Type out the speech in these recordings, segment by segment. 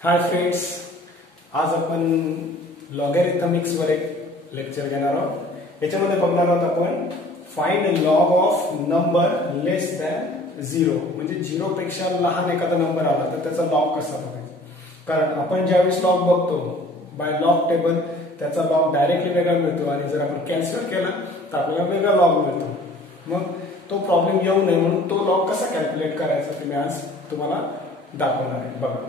Hi friends, आज आपण लॉगॅरिथमिक्स वर एक लेक्चर घेणार आहोत। याच्यामध्ये बघणार आहोत आपण find log of number less than 0, म्हणजे 0 पेक्षा लहान एखादा नंबर आला तर त्याचा लॉग कसा बघायचा। कारण आपण ज्यावेळेस लॉग बघतो बाय लॉग टेबल त्याचा लॉग डायरेक्टली वेगळा मिळतो आणि जर आपण कॅल्क्युलेट केला तर आपल्याला वेगळा लॉग मिळतो। मग तो प्रॉब्लेम येऊ नये म्हणून तो लॉग कसा कॅल्क्युलेट करायचा ते मी आज तुम्हाला दाखवणार आहे। बघा,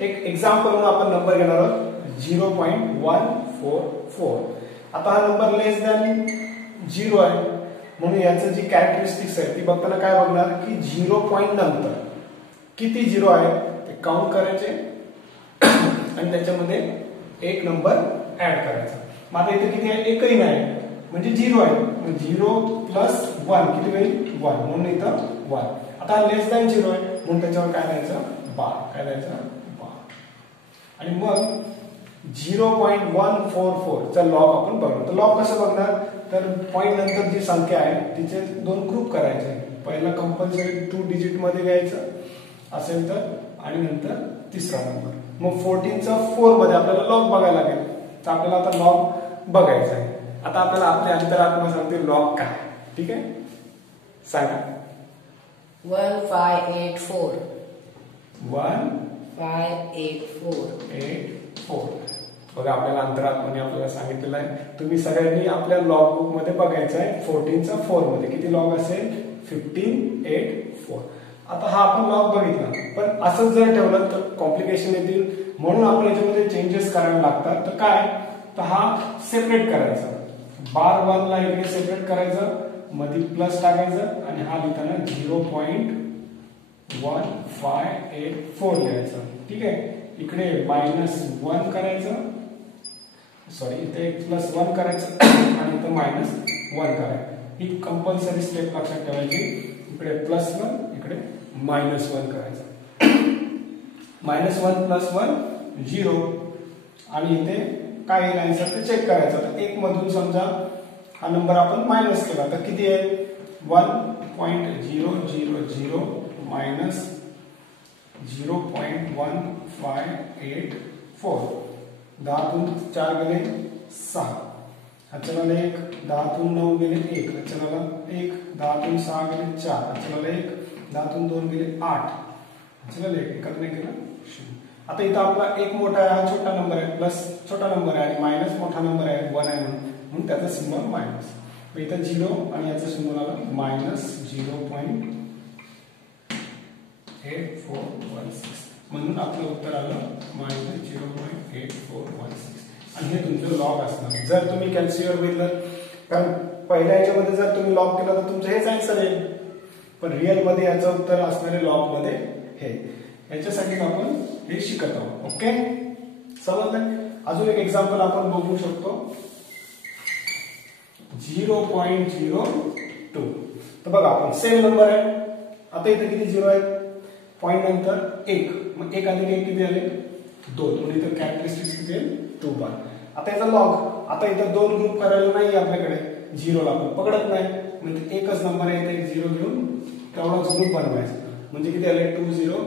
एक एक्झाम्पल म्हणून आपण नंबर घेणार आहोत 0.144। आता हा नंबर लेस दॅन 0 आहे म्हणून याचं जी कॅरेक्टरिस्टिक्स आहे ती बघताना काय बघणार की 0 पॉइंट नंतर किती 0 आहे ते काउंट करायचे आणि त्याच्यामध्ये एक नंबर ऍड करायचा। मग आता इथे किती आहे, एकही नाही म्हणजे 0 आहे, मग 0 प्लस 1 किती होईल 1, म्हणून इथं 1। आता लेस दॅन 0 आहे म्हणून त्याच्यावर काय द्यायचं, बार, काय द्यायचं, बार। आणि मग 0.144 चा लॉग आपण बघणार। तर लॉग कसं बघणार, तर पॉइंट नंतर जी संख्या आहे तिचे दोन ग्रुप करायचे। पहिला कंपल्सरी 2 डिजिट मध्ये घ्यायचं असेल तर, आणि नंतर तिसरा नंबर। मग 14 चा 4 मध्ये आपल्याला लॉग बघायला लागेल, तर आपल्याला आता लॉग बघायचा आहे। आता आपल्याला आपल्या अंतरात्मा सांगते लॉग काय, ठीक आहे, सांगा। 1584 1584 बघा, आपल्याला अंतरात्माने आपल्याला सांगितलेलं आहे। तुम्ही सगळ्यांनी आपल्या लॉग बुक मध्ये बघायचं आहे 14 चा 4 मध्ये किती लॉग असेल, 1584। आता हा आपण लॉग बघितला, पण असंच जर ठेवलं तर कॉम्प्लिकेशन येतील, म्हणून आपण याच्यामध्ये चेंजेस करायला लागतात। तर काय, तर हा सेपरेट करायचा, बार 1 ला इकडे सेपरेट करायचं, मध्ये प्लस टाकायचं आणि हा लिहिताना 0.1584 लिहायचं, ठीक आहे। इकडे -1 करायचं, सॉरी इथे +1 करायचं आणि इथं -1 करायचं। ही कंपल्सरी स्टेप लक्षात ठेवायची। इकडे +1 इकडे -1 करायचं, -1 + 1 0, आणि इथे काय येईल आन्सर ते चेक करायचं। तर 1 मधून समजा हा नंबर आपण मायनस केला तर किती आहे, 1.000 -0.1584। 10 तून 4 गेले 6, अचनाला 1, 10 तून 9 गेले 1, अचनाला 1, 10 तून 6 गेले 4, अचनाला 1, 10 तून 2 गेले 8, अचनाला 1, एकत्र नाही केलं 0। आता इथं आपला एक मोठा आहे, हा छोटा नंबर आहे, प्लस छोटा नंबर आहे आणि मायनस मोठा नंबर आहे 1 आहे म्हणून त्याचा सिम्बॉल मायनस। इथं 0 आणि याचा सिम्बॉल आला -0.8416, म्हणून आपलं उत्तर आलं -0.8416। आणि हे तुमचं लॉग असणार। जर तुम्ही कॅल्क्युलेटर बघितलं, कारण पहिल्या याच्यामध्ये जर तुम्ही लॉग केला तर तुमचं हेच आन्सर येईल, पण रिअल मध्ये याचं उत्तर असणारे लॉग मध्ये हे, याच्यासाठी आपण हे शिकत आहोत। ओके, समजलं। अजून एक एक्झाम्पल आपण बघू शकतो 0.02। तर बघा, आपण सेम नंबर आहे, आता इथे किती 0 आहेत, पॉइंट नंतर 1, मग 1 अधिक 1 किती आले 2, म्हणून इथं कॅरेक्टरिस्टिक्स किती आहे 2 बार। आता याचा लॉग, आता इथं 2 ग्रुप करायला नाही आपल्याकडे, 0 ला आपण पकडत नाही, म्हणजे एकच नंबर आहे, इथे 0 घेऊन तेवढाच ग्रुप बनवायचा, म्हणजे किती आले 20।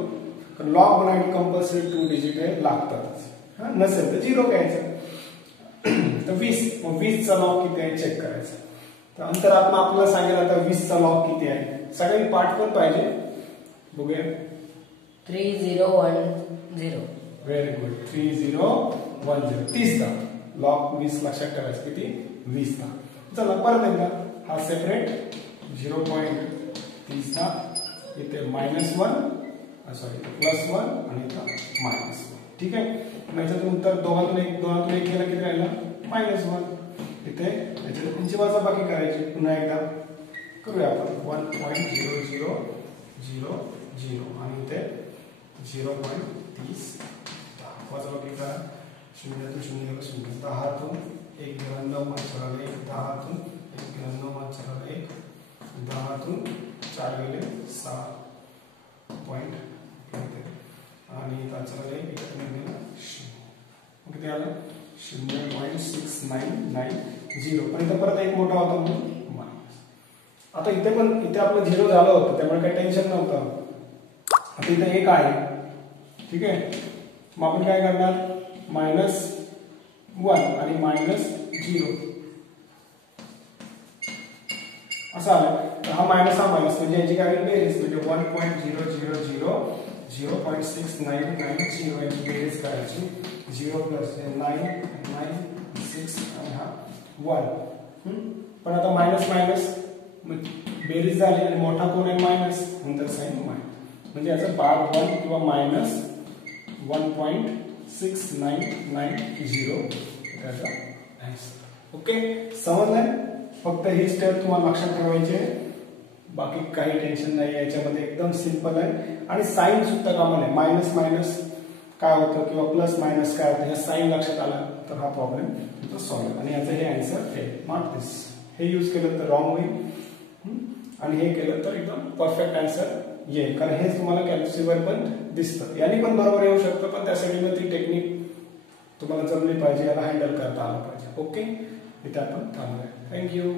लॉग बनायला कंपल्सरी 2 डिजिट आहे लागतातच, नसेल तर 0 घ्यायचं। तर 20, मग 20 चा लॉग किती आहे चेक करायचं। तर अंतरात्मा आपल्याला सांगेल आता 20 चा लॉग किती आहे। सगळ्यांनी पाठ पण पाहिजे, बघूया। 3010 व्हेरी गुड, 3010, 30 चा लॉग 20 लक्षात ठेवायचं, किती 20 चा। चला परत एकदा हा सेपरेट 0.30 चा, इथे -1 सॉरी +1 आणि इथं -1, ठीक आहे। याच्यातून उत्तर दोघातून एक केलं किती राहिलं -1, इथे याच्यात तुमची वजाबाकी करायची। पुन्हा एकदा करूया आपण 1.0000 आणि इथे 0.30, वजाबाकी करा, 0 तून 0 गेलं 0, 10 तून 1 गेला 9, 1, 10 तून 1 गेला 9, 1, 10 तून 4 गेले 6 पॉइंट, आणि त्याचा किती आलं 0.6990, पण इथं परत एक मोठा होता म्हणून मायनस। आता इथे आपलं 0 झालं होतं त्यामुळे काही टेन्शन नव्हतं। आता इथे 1 आहे, ठीक आहे, मग आपण काय करणार -1 आणि -0 असं आलं तर हा मायनस म्हणजे याची काय बेरीज म्हणजे 1.000 0.6990 याची बेरीज करायची 0 + 9 9 6 आणि हा 1 पण आता मायनस बेरीज झाली आणि मोठा कोण आहे मायनस नंतर साइन मायनस म्हणजे याचा भाग 1 किंवा -1.6990 त्याचा आन्सर ओके समजलं फक्त ही स्टेप तुम्हाला लक्षात ठेवायची बाकी काही टेन्शन नाही याच्यामध्ये एकदम सिंपल आहे आणि साइन सुद्धा कामा नाही मायनस काय होतं किंवा प्लस मायनस काय होतं या साइन लक्षात आला तर हा प्रॉब्लेम सॉल्व्ह आणि याचं हे आन्सर आहे नॉट दिस हे यूज केलं तर रॉंग होईल आणि हे केलं तर एकदम परफेक्ट आन्सर येईल कारण हेच तुम्हाला कॅल्क्युलेटर पण दिसतं याने पण बरोबर येऊ शकतं पण त्यासाठी मग ती टेक्निक तुम्हाला जमली पाहिजे याला हँडल करता आलं पाहिजे ओके इथे आपण थांबूया थँक्यू